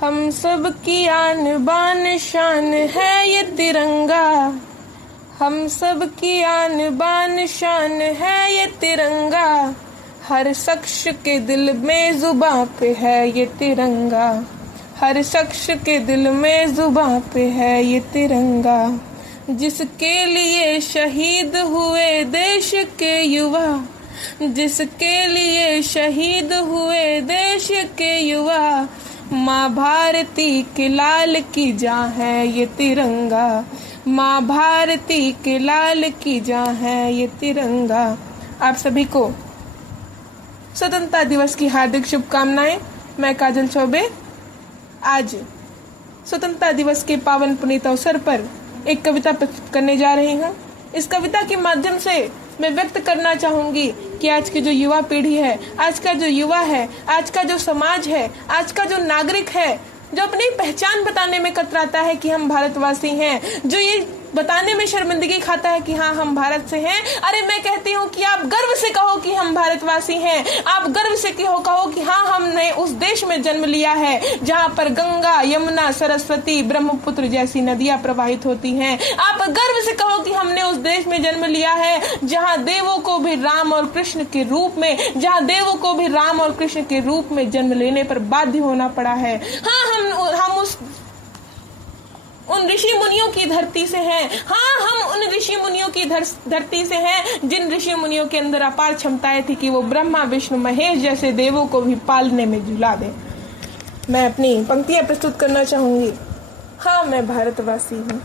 हम सब की आन बान शान है ये तिरंगा, हम सब की आन बान शान है ये तिरंगा, हर शख्स के दिल में जुबां पे है ये तिरंगा, हर शख्स के दिल में जुबां पे है ये तिरंगा। जिसके लिए शहीद हुए देश के युवा, जिसके लिए शहीद हुए देश के युवा, माँ भारती के लाल की जान है ये तिरंगा, माँ भारती के लाल की जान है ये तिरंगा। आप सभी को स्वतंत्रता दिवस की हार्दिक शुभकामनाएं। मैं काजल चौबे आज स्वतंत्रता दिवस के पावन पुनीत अवसर पर एक कविता प्रस्तुत करने जा रही हूँ। इस कविता के माध्यम से मैं व्यक्त करना चाहूंगी कि आज की जो युवा पीढ़ी है, आज का जो युवा है, आज का जो समाज है, आज का जो नागरिक है, जो अपनी पहचान बताने में कतराता है कि हम भारतवासी हैं, जो ये बताने में शर्मिंदगी खाता है कि हाँ हम भारत से हैं, अरे मैं कहती हूँ कि आप गर्व से कहो कि हम भारतवासी हैं। आप गर्व से कहो कि हाँ हमने उस देश में जन्म लिया है जहाँ पर गंगा, यमुना, सरस्वती, ब्रह्मपुत्र जैसी नदियाँ प्रवाहित होती हैं। आप गर्व से कहो कि हमने उस देश में जन्म लिया है जहाँ देवों को भी राम और कृष्ण के रूप में, जहाँ देवों को भी राम और कृष्ण के रूप में जन्म लेने पर बाध्य होना पड़ा है। हाँ हम उन ऋषि मुनियों की धरती से हैं। हाँ हम उन ऋषि मुनियों की धरती से हैं जिन ऋषि मुनियों के अंदर अपार क्षमताएं थी कि वो ब्रह्मा, विष्णु, महेश जैसे देवों को भी पालने में झुला दे। मैं अपनी पंक्तियां प्रस्तुत करना चाहूंगी। हाँ मैं भारतवासी हूँ,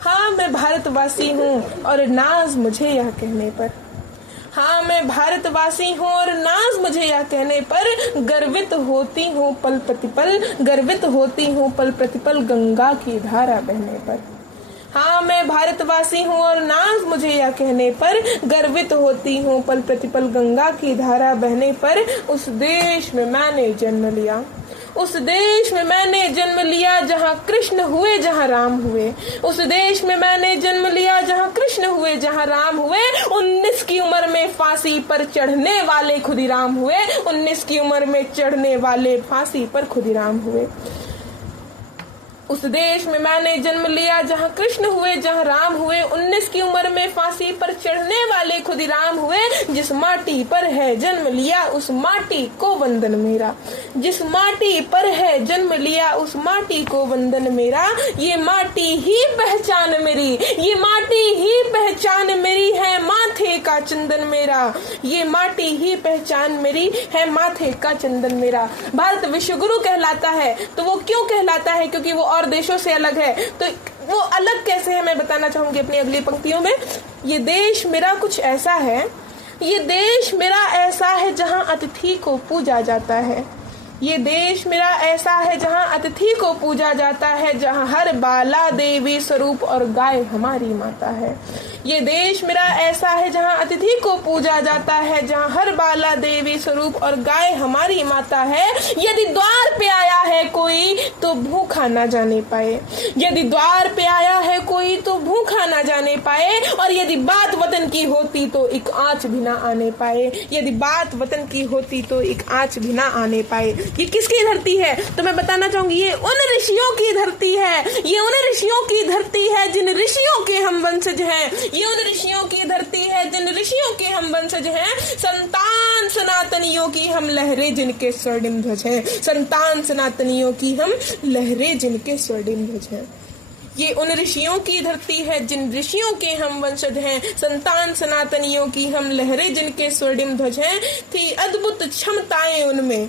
हाँ मैं भारतवासी हूँ और नाज मुझे यह कहने पर, हाँ मैं भारतवासी हूँ और नाज मुझे यह कहने पर, गर्वित होती हूँ पल प्रतिपल, गर्वित होती हूँ पल प्रतिपल गंगा की धारा बहने पर। हाँ मैं भारतवासी हूँ और नाज मुझे यह कहने पर, गर्वित होती हूँ पल प्रतिपल गंगा की धारा बहने पर। उस देश में मैंने जन्म लिया, उस देश में मैंने जन्म लिया जहाँ कृष्ण हुए जहाँ राम हुए, उस देश में मैंने जन्म लिया जहाँ कृष्ण हुए जहाँ राम हुए। 19 की उम्र में फांसी पर चढ़ने वाले खुदीराम हुए, 19 की उम्र में चढ़ने वाले फांसी पर खुदीराम हुए। उस देश में मैंने जन्म लिया जहाँ कृष्ण हुए जहाँ राम हुए, 19 की उम्र में फांसी पर चढ़ने वाले खुदीराम हुए। जिस माटी पर है जन्म लिया उस माटी को वंदन मेरा, जिस माटी पर है जन्म लिया उस माटी को वंदन मेरा। ये माटी ही पहचान मेरी, ये माटी ही पहचान मेरी है माथे का चंदन मेरा, ये माटी ही पहचान मेरी है माथे का चंदन मेरा। भारत विश्व गुरु कहलाता है तो वो क्यों कहलाता है? क्योंकि वो और देशों से अलग है। तो वो अलग कैसे है मैं बताना चाहूंगी अपनी अगली पंक्तियों में। ये देश मेरा कुछ ऐसा है, ये देश मेरा ऐसा है जहां अतिथि को पूजा जाता है, ये देश मेरा ऐसा है जहां अतिथि को पूजा जाता है, जहां हर बाला देवी स्वरूप और गाय हमारी माता है। ये देश मेरा ऐसा है जहां अतिथि को पूजा जाता है, जहां हर बाला देवी स्वरूप और गाय हमारी माता है। यदि द्वार पे आया है कोई तो भूखा ना जाने पाए, यदि द्वार पे आया है कोई तो भूखा ना जाने पाए, और यदि बात वतन की होती तो एक आंच भी ना आने पाए, यदि बात वतन की होती तो एक आंच भी ना आने पाए। ये किसकी धरती है? तो मैं बताना चाहूंगी ये उन ऋषियों की धरती है, ये उन ऋषियों की धरती है जिन ऋषियों के हम वंशज हैं, ये उन ऋषियों की धरती है जिन ऋषियों के हम वंशज हैं। संतान सनातनियों की हम लहरें जिनके स्वर्णिम ध्वज हैं, संतान सनातनियों की हम लहरें जिनके स्वर्णिम ध्वज हैं। ये उन ऋषियों की धरती है जिन ऋषियों के हम वंशज हैं, संतान सनातनियों की हम लहरें जिनके स्वर्णिम ध्वज हैं। थी अद्भुत क्षमताएं उनमें,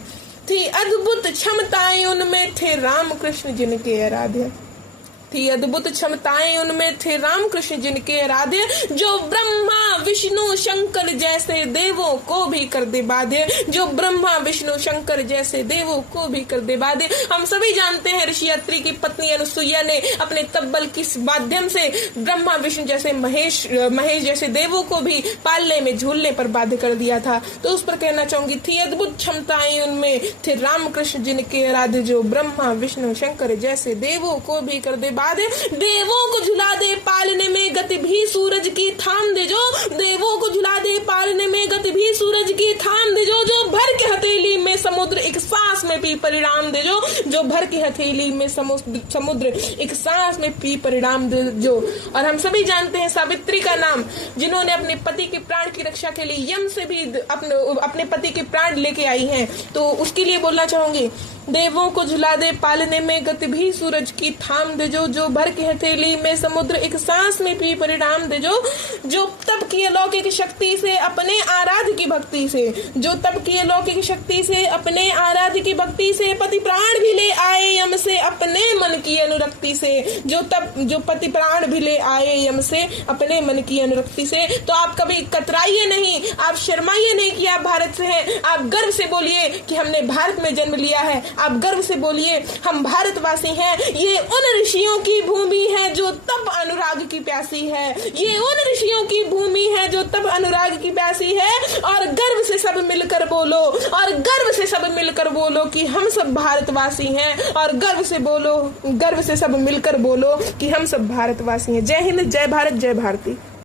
थी अद्भुत क्षमताएं उनमें, थे राम कृष्ण जिनके आराध्य, थी अद्भुत क्षमताएं उनमें, थे राम कृष्ण जिनके आराध्य, जो ब्रह्मा विष्णु शंकर जैसे देवों को भी कर दे बाध्य, जो ब्रह्मा विष्णु शंकर जैसे देवों को भी कर दे बाध्य। हम सभी जानते हैं ऋषि अत्रि की पत्नी अनुसुईया ने अपने तब्बल के माध्यम से ब्रह्मा विष्णु जैसे महेश जैसे देवों को भी पालने में झूलने पर बाध्य कर दिया था। तो उस पर कहना चाहूंगी थी अद्भुत क्षमताएं उनमें, थे राम कृष्ण जिनके आराध्य, जो ब्रह्मा विष्णु शंकर जैसे देवों को भी कर दे बाद है, देवों को झुला दे पालने में गति भी सूरज की थाम दे जो, देवों को झुला दे पालने में गति भी सूरज की थाम दे जो, जो भर के हथेली में समुद्र एक सांस में पी परिणाम दे जो, जो भर की हथेली में समुद्र एक सांस में पी परिणाम दे जो। और हम सभी जानते हैं सावित्री का नाम, जिन्होंने अपने पति के प्राण की रक्षा के लिए यम से भी अपने पति के प्राण लेके आई हैं, तो उसके लिए बोलना चाहूंगी, देवों को झुला दे पालने में गति भी सूरज की थाम दे जो, जो भर की हथेली में समुद्र एक सांस में पी परिणाम दे जो, जो तप की अलौकिक शक्ति से अपने आराध्य की भक्ति से, जो तप की अलौकिक शक्ति से अपने आराध्य की भक्ति से पति प्राण भी ले आए यम से अपने मन की अनुरक्ति से, जो पति प्राण भी ले आए यम से अपने मन की अनुरक्ति से। तो आप कभी कतराइए नहीं, आप शर्माइए नहीं कि आप भारत से हैं, आप गर्व से बोलिए कि हमने भारत में जन्म लिया है, आप गर्व से बोलिए हम भारतवासी हैं। ये उन ऋषियों की भूमि है जो तप अनुराग की प्यासी है, ये उन ऋषियों की भूमि है जो तप अनुराग की प्यासी है। और गर्व से सब मिलकर बोलो, और गर्व से सब मिलकर बोलो कि हम सब भारतवासी हैं, और गर्व से बोलो, गर्व से सब मिलकर बोलो कि हम सब भारतवासी हैं। जय हिंद, जय भारत, जय भारती।